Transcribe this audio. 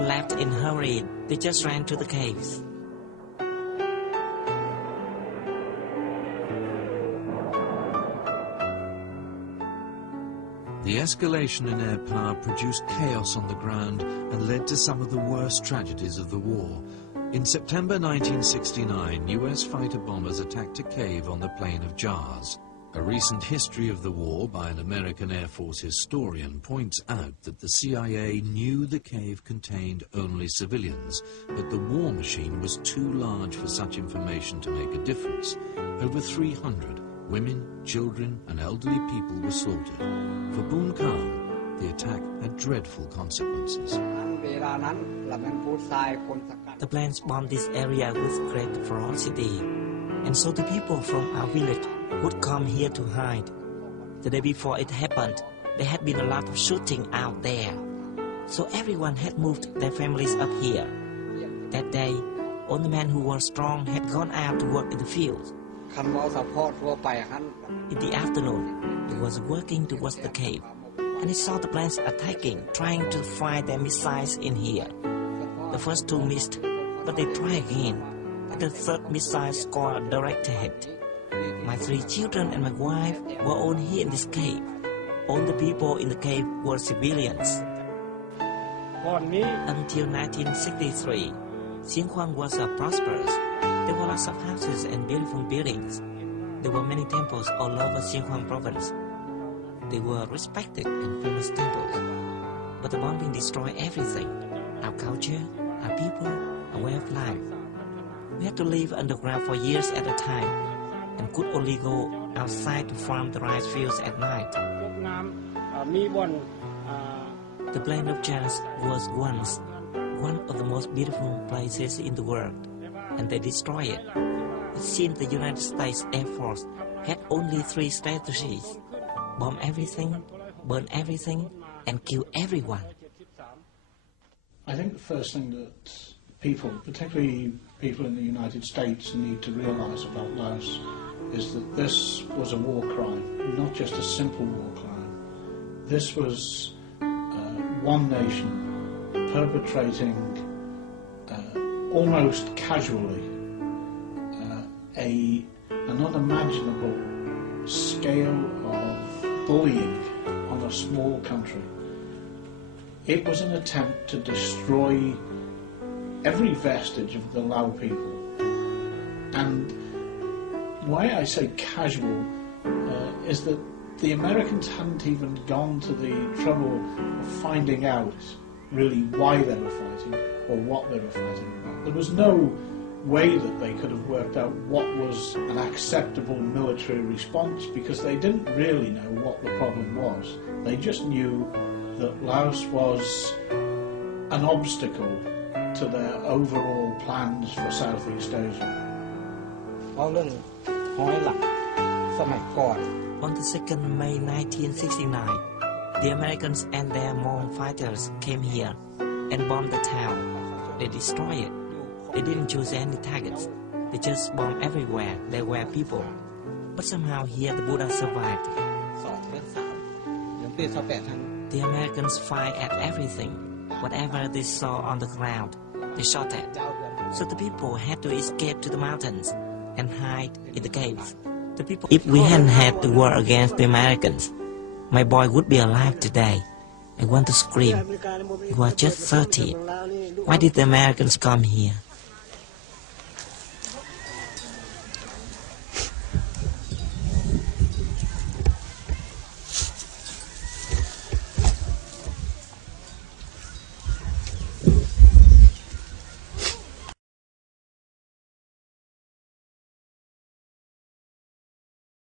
left in a hurry. They just ran to the caves. The escalation in air power produced chaos on the ground and led to some of the worst tragedies of the war. In September 1969, US fighter bombers attacked a cave on the Plain of Jars. A recent history of the war by an American Air Force historian points out that the CIA knew the cave contained only civilians, but the war machine was too large for such information to make a difference. Over 300 women, children and elderly people were slaughtered. For Boon Kham, the attack had dreadful consequences. The planes bombed this area with great ferocity, and so the people from our village would come here to hide. The day before it happened, there had been a lot of shooting out there, so everyone had moved their families up here. That day, only men who were strong had gone out to work in the fields. In the afternoon, he was working towards the cave, and he saw the planes attacking, trying to fire their missiles in here. The first two missed, but they tried again, and the third missile scored a direct hit. My 3 children and my wife were all here in this cave. All the people in the cave were civilians. Until 1963, Xiên Khoang was prosperous. There were lots of houses and beautiful buildings. There were many temples all over Xiên Khoang province. They were respected and famous temples. But the bombing destroyed everything: our culture, our people, our way of life. We had to live underground for years at a time, and could only go outside to farm the rice fields at night. The Plain of Jars was once one of the most beautiful places in the world, and they destroyed it. It seemed the United States Air Force had only 3 strategies: bomb everything, burn everything, and kill everyone. I think the first thing that people, particularly people in the United States, need to realize about Laos is that this was a war crime, not just a simple war crime. This was one nation perpetrating almost casually an unimaginable scale of bullying on a small country. It was an attempt to destroy every vestige of the Lao people. And why I say casual is that the Americans hadn't even gone to the trouble of finding out really why they were fighting or what they were fighting about. There was no way that they could have worked out what was an acceptable military response, because they didn't really know what the problem was. They just knew that Laos was an obstacle to their overall plans for Southeast Asia. On the 2nd May 1969, the Americans and their Hmong fighters came here and bombed the town. They destroyed it. They didn't choose any targets. They just bombed everywhere. There were people. But somehow here the Buddha survived. The Americans fired at everything. Whatever they saw on the ground, they shot at. So the people had to escape to the mountains and hide in the caves. The people. If we hadn't had the war against the Americans, my boy would be alive today. I want to scream. He was just 13. Why did the Americans come here?